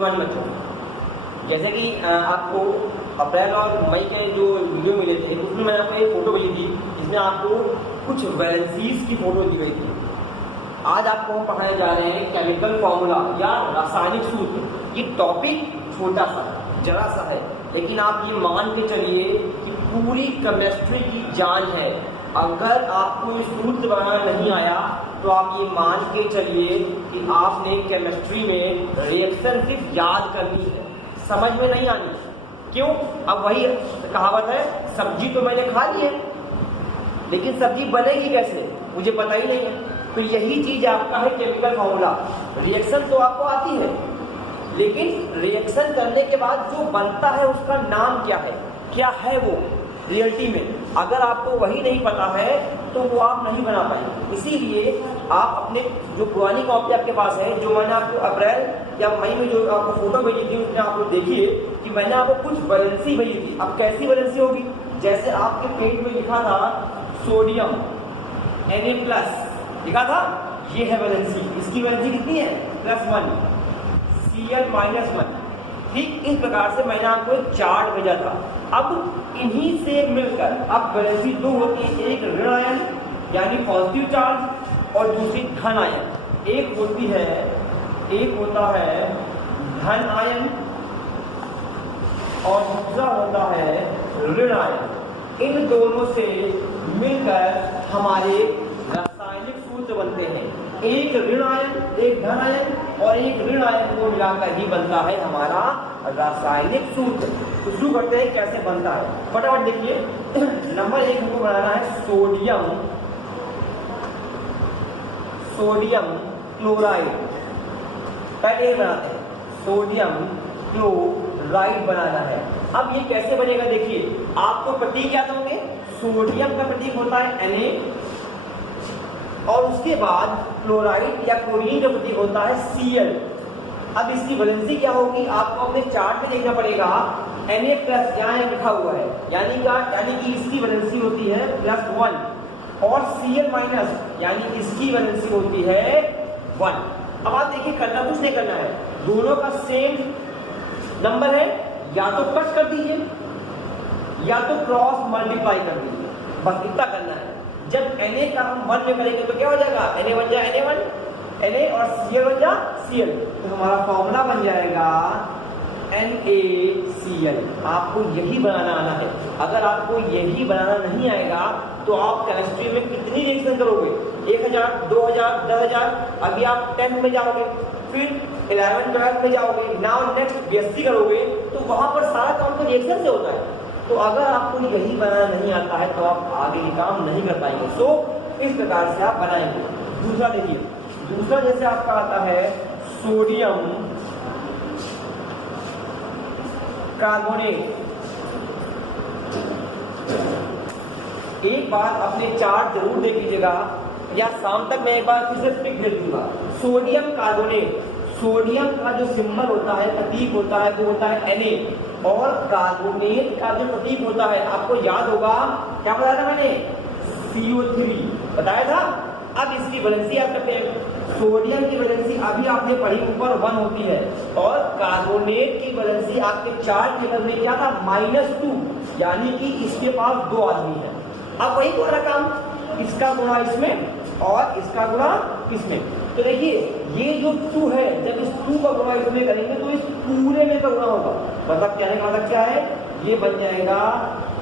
पुराने बच्चों की। जैसे कि आपको अप्रैल और मई के जो वीडियो मिले थे उसमें मैंने आपको एक फोटो भेजी थी जिसमें आपको कुछ वैलेंसीज की फोटो दी गई थी। आज आपको हम पढ़ाने जा रहे हैं केमिकल फॉर्मूला या रासायनिक सूत्र। ये टॉपिक छोटा सा जरा सा है, लेकिन आप ये मान के चलिए कि पूरी केमिस्ट्री की जान है। अगर आपको ये सूत्र बनाना नहीं आया तो आप ये मान के चलिए कि आपने केमिस्ट्री में रिएक्शन सिर्फ याद करनी है, समझ में नहीं आनी। क्यों? अब वही कहावत है, सब्जी तो मैंने खा ली है लेकिन सब्जी बनेगी कैसे मुझे पता ही नहीं है। तो यही चीज आपका है केमिकल फॉर्मूला। रिएक्शन तो आपको आती है, लेकिन रिएक्शन करने के बाद जो बनता है उसका नाम क्या है वो रियलिटी में। अगर आपको वही नहीं पता है तो वो आप नहीं बना पाएंगे। इसीलिए आप अपने जो पुरानी कॉपी आपके पास है, जो मैंने आपको अप्रैल या मई में जो आपको फोटो भेजी थी उसमें आप लोग देखिए कि मैंने आपको कुछ वैलेंसी भेजी थी। अब कैसी वैलेंसी होगी? जैसे आपके पेज में लिखा था सोडियम Na+ लिखा था, ये है वैलेंसी। इसकी वैलेंसी कितनी है? +1 Cl-1। ठीक इस प्रकार से मैंने आपको एक चार्ट भेजा था। अब इन्हीं से मिलकर अब वैलेंसी दो होती है, एक ऋण आयन यानी पॉजिटिव चार्ज और दूसरी धन आयन। एक होता है धन आयन और दूसरा होता है ऋण आयन। इन दोनों से मिलकर हमारे रासायनिक सूत्र बनते हैं। एक ऋण आयन, एक धन आयन और एक ऋण आयन को मिलाकर ही बनता है हमारा रासायनिक सूत्र। तो शुरू करते हैं कैसे बनता है, फटाफट देखिए। नंबर 1 हमको बनाना है सोडियम क्लोराइड। पहले बनाते हैं सोडियम क्लोराइड बनाना है। अब ये कैसे बनेगा देखिए, आपको प्रतीक याद होंगे। सोडियम का प्रतीक होता है Na और उसके बाद क्लोराइड या क्लोरीन का प्रतीक होता है Cl। अब इसकी वैलेंसी क्या होगी आपको अपने चार्ट में देखना पड़ेगा। Na+ यहाँ लिखा हुआ है, यानी कि इसकी वैलेंसी होती है +1 और Cl- यानी इसकी वैलेंसी होती है 1। अब आप देखिए, करना कुछ नहीं करना है, दोनों का सेम नंबर है, या तो कट कर दीजिए या तो क्रॉस मल्टीप्लाई कर दीजिए, बस इतना करना है। जब Na का हम 1 में करेंगे तो क्या हो जाएगा? Na बन जाए Na1 Na और Cl बन जा Cl, तो हमारा फॉर्मूला बन जाएगा NaCl। आपको यही बनाना आना है। अगर आपको यही बनाना नहीं आएगा तो आप केमिस्ट्री में कितनी रिएक्शन करोगे? 1000, 2000, 10000। अभी आप 10th में जाओगे, फिर 11th 12th में जाओगे, नाउ नेक्स्ट BSc करोगे, तो वहां पर सारा काम तो रिएक्शन से होता है। तो अगर आपको यही बनाना नहीं आता है तो आप आगे के काम नहीं कर पाएंगे। सो इस प्रकार से आप बनाएंगे। दूसरा देखिए, दूसरा जैसे आपका आता है सोडियम कार्बोनेट। एक बार अपने चार्ट जरूर देख लीजिएगा या शाम तक मैं एक बार फिर से पिक दे दूंगा। सोडियम कार्बोनेट, सोडियम का जो सिंबल होता है, प्रतीक होता है, वो होता है Na और कार्बोनेट का जो प्रतीक होता है आपको याद होगा, क्या बताया था मैंने? CO3 बताया था। अब इसकी वैलेंसी आप करते हैं। सोडियम की वैलेंसी अभी आपने पढ़ी ऊपर 1 होती है और कार्बोनेट की वैलेंसी आपके चार्ट टेबल में क्या था? -2, यानी कि इसके पास 2 आदमी है। अब वही पूरा काम, इसका गुणा इसमें और इसका गुणा इसमें। तो देखिए ये जो 2 है, जब इस 2 का गुणा इसमें करेंगे तो इस पूरे में का गुणा होगा। मतलब कहने का मतलब क्या है? ये बन जाएगा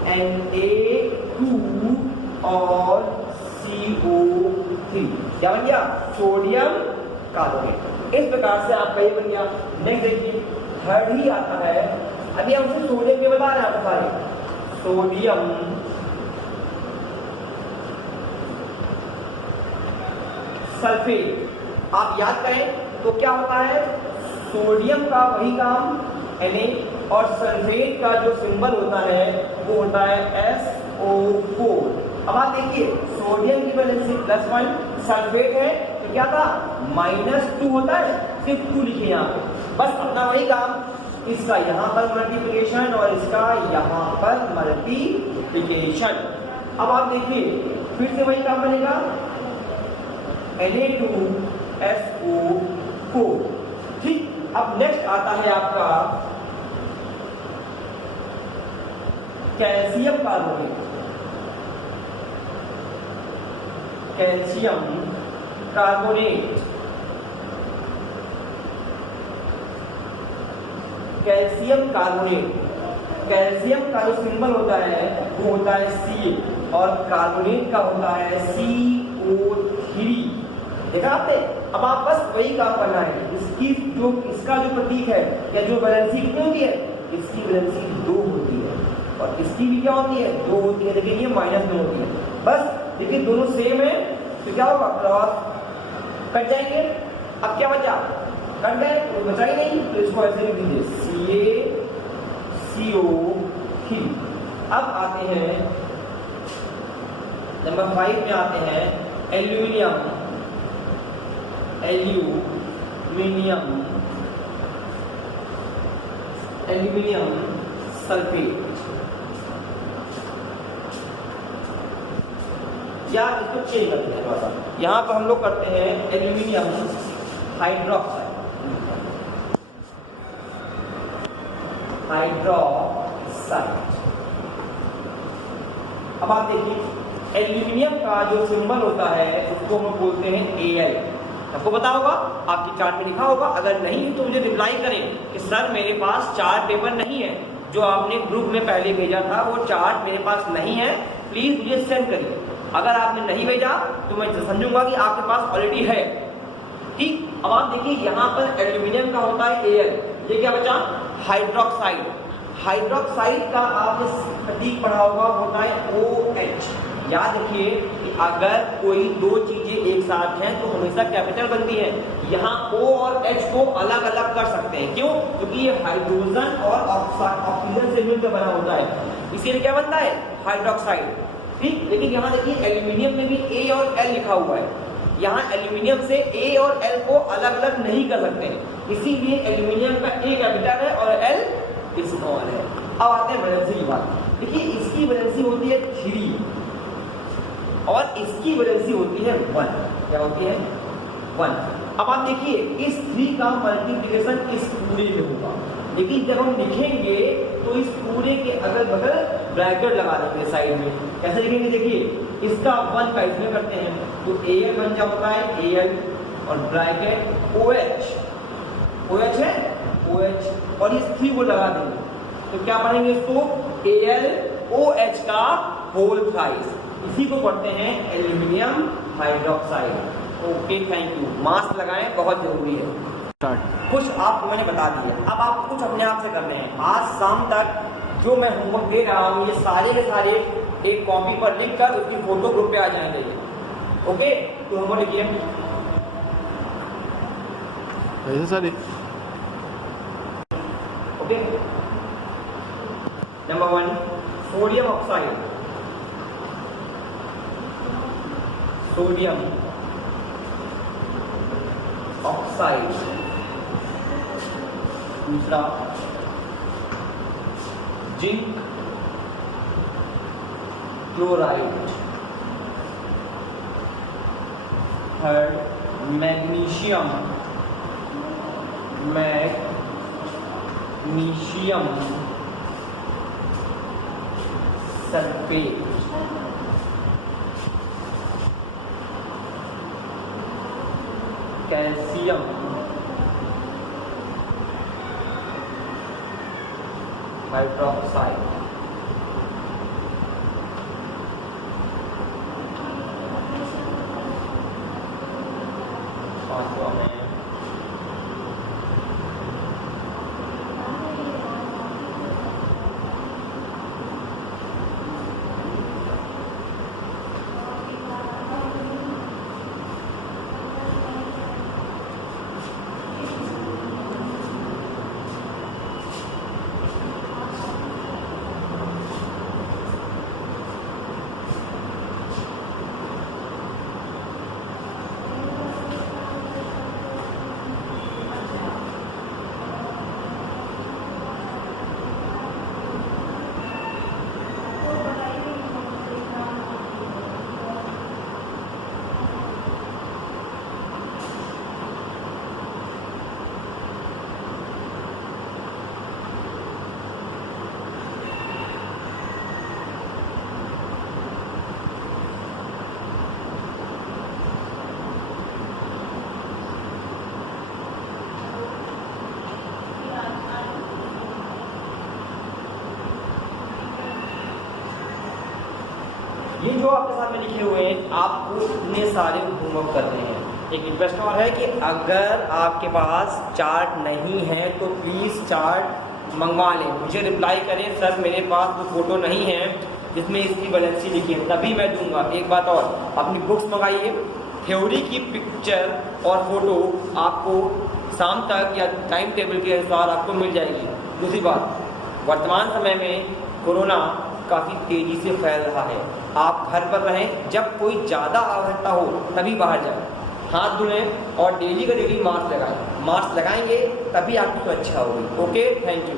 Na2 और CO3। क्या बन गया? Sodium carbonate. इस प्रकार से आपका ये बन गया। नेक्स्ट देखिए, थर्ड ही आता है। अभी हम सिर्फ सोडियम के बता रहे हैं आपको सारे। Sodium sulphate. आप याद करें तो क्या होता है? सोडियम का वही काम Na और सल्फेट का जो सिंबल होता है वो होता है SO4। अब आप देखिए, सोडियम की वैलेंसी +1, सल्फेट है तो क्या था? -2 होता है, सिर्फ 2 लिखिए यहाँ पे, बस अपना वही काम। इसका यहाँ पर मल्टीप्लिकेशन और इसका यहाँ पर मल्टीप्लिकेशन। अब आप देखिए फिर से वही काम बनेगा, Na2SO4। ठीक, अब नेक्स्ट आता है आपका calcium carbonate. Calcium carbonate, calcium carbonate, calcium का जो सिंबल होता है वो होता है सी और कार्बोनेट का होता है CO3। देखा आपने? अब आप बस वही काम करना है। इसका जो प्रतीक है या जो वैलेंसी कितनी होती है, इसकी वैलेंसी 2 होती है और इसकी भी क्या होती है, 2 होती है। देखिए ये -2 होती है। बस देखिए दोनों सेम है तो क्या होगा, क्रॉस कट जाएंगे। अब क्या बचा, कट गए तो बचा ही नहीं, तो इसको ऐसे लिख दीजिए CaCO3। अब आते हैं नंबर 5 में आते हैं एल्यूमिनियम। एल्यूमिनियम सल्फेट, या इसको चेंज करते हैं थोड़ा सा। यहाँ पर हम लोग करते हैं एल्यूमिनियम हाइड्रोक्साइड। अब आप देखिए एल्यूमिनियम का जो सिंबल होता है उसको हम बोलते हैं Al। आपको पता होगा, आपकी चार्ट में लिखा होगा। अगर नहीं तो मुझे रिप्लाई करें कि सर मेरे पास चार्ट पेपर नहीं है, जो आपने ग्रुप में पहले भेजा था वो चार्ट मेरे पास नहीं है, प्लीज मुझे सेंड करिए। अगर आपने नहीं भेजा तो मैं समझूंगा कि आपके पास ऑलरेडी है। ठीक, अब आप देखिए यहाँ पर एल्यूमिनियम का होता है Al, ये क्या बचा, हाइड्रोक्साइड। हाइड्रोक्साइड का आपने प्रतीक पढ़ा होगा, होता है OH। याद रखिए कि अगर कोई दो चीजें एक साथ हैं तो हमेशा कैपिटल बनती है। यहाँ O और H को अलग अलग कर सकते हैं, क्यों? क्योंकि ये हाइड्रोजन और ऑक्सीजन से मिलकर बना होता है, इसीलिए क्या बनता है, हाइड्रोक्साइड। ठीक, लेकिन यहाँ देखिए एल्यूमिनियम में भी A और L लिखा हुआ है। यहाँ एल्यूमिनियम से A और L को अलग अलग नहीं कर सकते हैं, इसीलिए एल्यूमिनियम का A कैपिटल है और L स्मॉल है। अब आते हैं वैलेंसी की बात। देखिए इसकी वैलेंसी होती है 3 और इसकी वैलेंसी होती है 1। क्या होती है, 1। अब आप देखिए इस 3 का मल्टीप्लिकेशन इस पूरे में होगा, लेकिन जब हम लिखेंगे तो इस पूरे के अगल बगल ब्रैकेट लगा देंगे साइड में। कैसे लिखेंगे, देखिए इसका 1 का इसमें करते हैं तो Al बन जाता है Al और ब्रैकेट OH है OH और इस 3 को लगा देंगे तो क्या पढ़ेंगे इसको, AlOH का होल थ्राइस। इसी को पढ़ते हैं aluminium hydroxide. Okay, thank you. Mask लगाएं, बहुत जरूरी है। कुछ आपको मैंने बता दिया, अब आप कुछ अपने आप से करने हैं। आज शाम तक जो मैं होमवर्क दे रहा हूँ ये सारे के सारे एक कॉपी पर लिख कर उसकी फोटो ग्रुप पे आ जाने चाहिए। ओके, तो होमवर्क लिखिए। Okay, number 1 sodium oxide. Sodium oxide. दूसरा zinc chloride. Third magnesium sulphate. Calcium hydroxide. पांचवा में ये जो आपके सामने लिखे हुए हैं आपको इतने सारे होमवर्क करने हैं। एक रिक्वेस्ट और है कि अगर आपके पास चार्ट नहीं है तो प्लीज़ चार्ट मंगवा लें, मुझे रिप्लाई करें सर मेरे पास वो फ़ोटो नहीं है जिसमें इसकी वैलेंसी लिखी है, तभी मैं दूंगा। एक बात और, अपनी बुक्स मंगाइए, थ्योरी की पिक्चर और फोटो आपको शाम तक या टाइम टेबल के अनुसार आपको मिल जाएगी। दूसरी बात, वर्तमान समय में कोरोना काफ़ी तेज़ी से फैल रहा है, आप घर पर रहें, जब कोई ज़्यादा आवश्यकता हो तभी बाहर जाएं, हाथ धुलें और डेली का डेली मास्क लगाएं। मास्क लगाएंगे तभी आपकी सुरक्षा होगी। Okay, thank you.